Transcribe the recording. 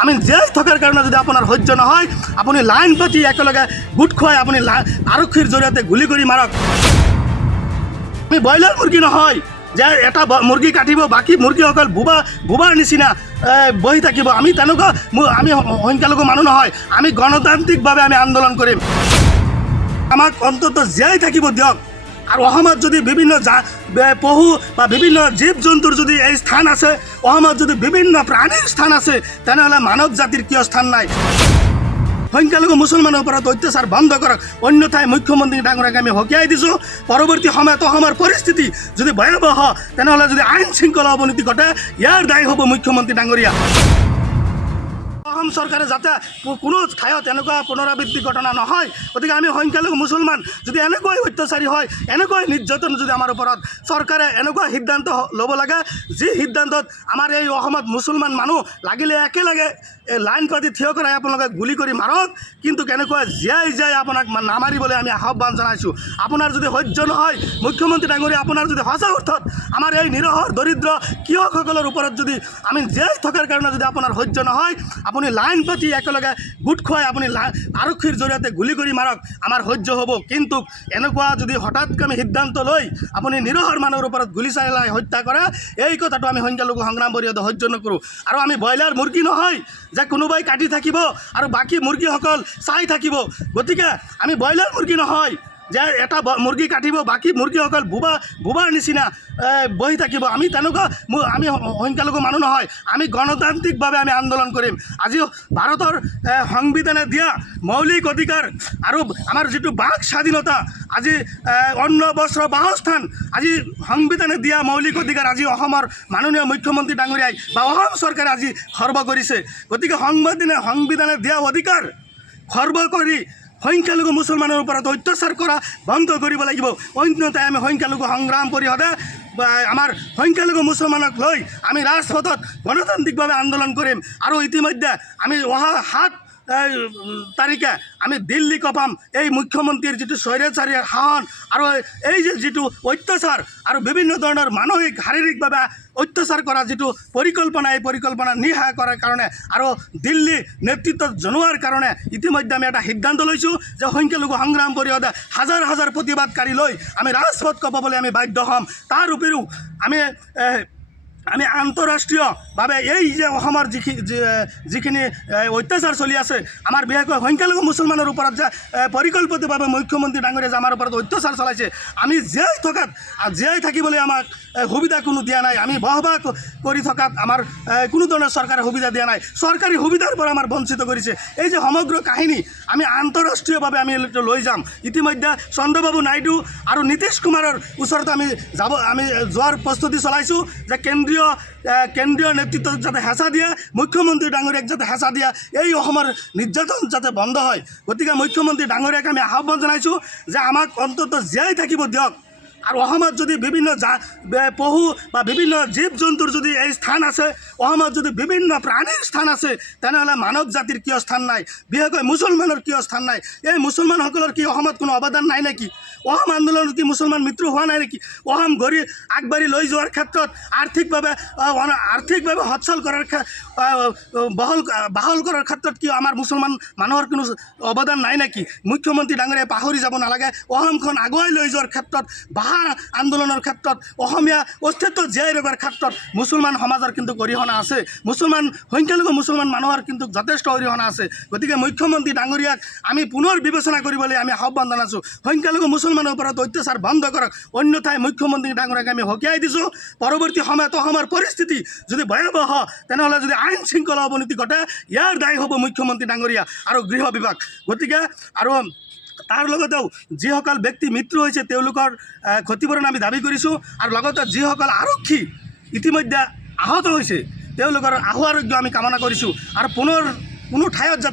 আমি জীয়াই থকাৰ কাৰণে যদি আপোনাৰ সহ্য নহয় আপুনি লাইন পাতি একেলগে গোট খুৱাই আপুনি আৰক্ষীৰ জৰিয়তে গুলি কৰি মাৰক। আমি ব্ৰইলাৰ মুৰ্গী নহয় যে এটা মুৰ্গী কাটিব বাকী মুৰ্গীসকল বোবাৰ নিচিনা বহি থাকিব। আমি তেনেকুৱা আমি সংখ্যালঘু মানুহ নহয়। আমি গণতান্ত্ৰিকভাৱে আমি আন্দোলন কৰিম। আমাক অন্তত জীয়াই থাকিব দিয়ক। আৰু অসমত যদি বিভিন্ন পশু বা বিভিন্ন জীৱ জন্তুৰ যদি এই স্থান আছে, অসমত যদি বিভিন্ন প্ৰাণীৰ স্থান আছে, তেনেহ'লে মানৱ জাতিৰ কিয় স্থান নাই? সংখ্যালঘু মুছলমানৰ ওপৰত অত্যাচাৰ বন্ধ কৰক, অন্যথাই মুখ্যমন্ত্ৰী ডাঙৰীয়াক আমি সকীয়াই দিছোঁ। পৰৱৰ্তী সময়ত অসমৰ পৰিস্থিতি যদি ভয়াৱহ তেনেহ'লে যদি আইন শৃংখলা অৱনতি ঘটে ইয়াৰ দায়ী হ'ব মুখ্যমন্ত্ৰী ডাঙৰীয়া। অসম চৰকাৰে যাতে কোনো ঠাইত এনেকুৱা পুনৰাবৃত্তি ঘটনা নহয়। গতিকে আমি সংখ্যালঘু মুছলমান যদি এনেকৈ অত্যাচাৰী হয়, এনেকৈ নিৰ্যাতন যদি আমাৰ ওপৰত চৰকাৰে এনেকুৱা সিদ্ধান্ত ল'ব লাগে, যি সিদ্ধান্তত আমাৰ এই অসমত মুছলমান মানুহ লাগিলে একেলগে লাইন পাতি থিয় কৰাই আপোনালোকে গুলি কৰি মাৰক, কিন্তু কেনেকৈ জীয়াই আপোনাক নামাৰিবলৈ আমি আহ্বান জনাইছোঁ। আপোনাৰ যদি সহ্য নহয় মুখ্যমন্ত্ৰী ডাঙৰীয়া, আপোনাৰ যদি সঁচা অৰ্থত আমাৰ এই নিৰহৰ দৰিদ্ৰ কৃষকসকলৰ ওপৰত যদি আমি জীয়াই থকাৰ কাৰণে যদি আপোনাৰ সহ্য নহয় আপুনি লাইন পাতি একেলগে গোট খুৱাই আপুনি আৰক্ষীৰ জৰিয়তে গুলি কৰি মাৰক, আমাৰ সহ্য হ'ব। কিন্তু এনেকুৱা যদি হঠাৎকৈ আমি সিদ্ধান্ত লৈ আপুনি নিৰহৰ মানুহৰ ওপৰত গুলি চালাই হত্যা কৰে, এই কথাটো আমি সংখ্যালঘু সংগ্ৰাম পৰিষদে সহ্য নকৰোঁ। আৰু আমি ব্ৰইলাৰ মুৰ্গী নহয় যে কোনোবাই কাটি থাকিব আৰু বাকী মুৰ্গীসকল চাই থাকিব। গতিকে আমি ব্ৰইলাৰ মুৰ্গী নহয় যে এটা মুৰ্গী কাটিব বাকী মুৰ্গীসকল বোবাৰ নিচিনা বহি থাকিব। আমি তেনেকুৱা আমি সংখ্যালঘু মানুহ নহয়। আমি গণতান্ত্ৰিকভাৱে আমি আন্দোলন কৰিম। আজি ভাৰতৰ সংবিধানে দিয়া মৌলিক অধিকাৰ আৰু আমাৰ যিটো বাক স্বাধীনতা, আজি অন্ন বস্ত্ৰ বাসস্থান, আজি সংবিধানে দিয়া মৌলিক অধিকাৰ আজি অসমৰ মাননীয় মুখ্যমন্ত্ৰী ডাঙৰীয়াই বা অসম চৰকাৰে আজি খৰ্ব কৰিছে। গতিকে সংবিধানে দিয়া অধিকাৰ খৰ্ব কৰি সংখ্যালঘু মুছলমানৰ ওপৰত অত্যাচাৰ কৰা বন্ধ কৰিব লাগিব। অন্যথাই আমি সংখ্যালঘু সংগ্ৰাম পৰিষদে আমাৰ সংখ্যালঘু মুছলমানক লৈ আমি ৰাজপথত গণতান্ত্ৰিকভাৱে আন্দোলন কৰিম। আৰু ইতিমধ্যে আমি অহা 7 তাৰিখে আমি দিল্লী কপাম এই মুখ্যমন্ত্ৰীৰ যিটো স্বৈৰাচাৰী শাসন আৰু এই যিটো অত্যাচাৰ আৰু বিভিন্ন ধৰণৰ মানসিক শাৰীৰিকভাৱে অত্যাচাৰ কৰা যিটো পৰিকল্পনা, এই পৰিকল্পনা নিশা কৰাৰ কাৰণে আৰু দিল্লী নেতৃত্ব জনোৱাৰ কাৰণে ইতিমধ্যে আমি এটা সিদ্ধান্ত লৈছোঁ যে সংখ্যালঘু সংগ্ৰাম পৰিষদে হাজাৰ প্ৰতিবাদকাৰী লৈ আমি ৰাজপথ কপাবলৈ আমি বাধ্য হ'ম। তাৰ উপৰিও আমি আন্তঃৰাষ্ট্ৰীয়ভাৱে এই যে অসমৰ যিখিনি অত্যাচাৰ চলি আছে, আমাৰ বিশেষকৈ সংখ্যালঘু মুছলমানৰ ওপৰত যে পৰিকল্পিতভাৱে মুখ্যমন্ত্ৰী ডাঙৰীয়াই যে আমাৰ ওপৰত অত্যাচাৰ চলাইছে, আমি জীয়াই থাকিবলৈ আমাক সুবিধা কোনো দিয়া নাই। আমি বসবাস কৰি থকাত আমাৰ কোনো ধৰণৰ চৰকাৰে সুবিধা দিয়া নাই। চৰকাৰী সুবিধাৰ পৰা আমাৰ বঞ্চিত কৰিছে। এই যে সমগ্ৰ কাহিনী আমি আন্তঃৰাষ্ট্ৰীয়ভাৱে আমি লৈ যাম। ইতিমধ্যে চন্দ্ৰবাবু নাইডু আৰু নীতিশ কুমাৰৰ ওচৰত আমি যোৱাৰ প্ৰস্তুতি চলাইছোঁ যে কেন্দ্ৰীয় নেতৃত্বত যাতে হেঁচা দিয়ে, মুখ্যমন্ত্ৰী ডাঙৰীয়াক যাতে হেঁচা দিয়ে, এই অসমৰ নিৰ্যাতন যাতে বন্ধ হয়। গতিকে মুখ্যমন্ত্ৰী ডাঙৰীয়াক আমি আহ্বান জনাইছোঁ যে আমাক অন্তত জীয়াই থাকিব দিয়ক। আৰু অসমত যদি বিভিন্ন পশু বা বিভিন্ন জীৱ জন্তুৰ যদি এই স্থান আছে, অসমত যদি বিভিন্ন প্ৰাণীৰ স্থান আছে, তেনেহ'লে মানৱ জাতিৰ কিয় স্থান নাই? বিশেষকৈ মুছলমানৰ কিয় স্থান নাই? এই মুছলমানসকলৰ কি অসমত কোনো অৱদান নাই নেকি? অসম আন্দোলনত কি মুছলমান মৃত্যু হোৱা নাই নেকি? অসম আগবাঢ়ি লৈ যোৱাৰ ক্ষেত্ৰত আৰ্থিকভাৱে সচ্ছল কৰাৰ বহল কৰাৰ ক্ষেত্ৰত কি আমাৰ মুছলমান মানুহৰ কোনো অৱদান নাই নেকি? মুখ্যমন্ত্ৰী ডাঙৰীয়াই পাহৰি যাব নালাগে। অসমখন আগুৱাই লৈ যোৱাৰ ক্ষেত্ৰত আন্দোলনৰ ক্ষেত্ৰত অসমীয়া অস্তিত্ব জীয়াই ৰখাৰ ক্ষেত্ৰত মুছলমান সমাজৰ কিন্তু অৰিহণা আছে। সংখ্যালঘু মুছলমান মানুহৰ কিন্তু যথেষ্ট অৰিহণা আছে। গতিকে মুখ্যমন্ত্ৰী ডাঙৰীয়াক আমি পুনৰ বিবেচনা কৰিবলৈ আমি আহ্বান জনাইছোঁ। সংখ্যালঘু মুছলমানৰ ওপৰত অত্যাচাৰ বন্ধ কৰক, অন্যথাই মুখ্যমন্ত্ৰী ডাঙৰীয়াক আমি সকীয়াই দিছোঁ। পৰৱৰ্তী সময়ত অসমৰ পৰিস্থিতি যদি ভয়াৱহ তেনেহ'লে যদি আইন শৃংখলা অৱনতি ঘটে ইয়াৰ দায়ী হ'ব মুখ্যমন্ত্ৰী ডাঙৰীয়া আৰু গৃহ বিভাগ। গতিকে আৰু তাৰ লগতেও যিসকল ব্যক্তি মৃত্যু হৈছে তেওঁলোকৰ ক্ষতিপূৰণ আমি দাবী কৰিছোঁ। আৰু লগতে যিসকল আৰক্ষী ইতিমধ্যে আহত হৈছে তেওঁলোকৰ আশু আৰোগ্য আমি কামনা কৰিছোঁ। আৰু পুনৰ কোনো ঠাইত যাতে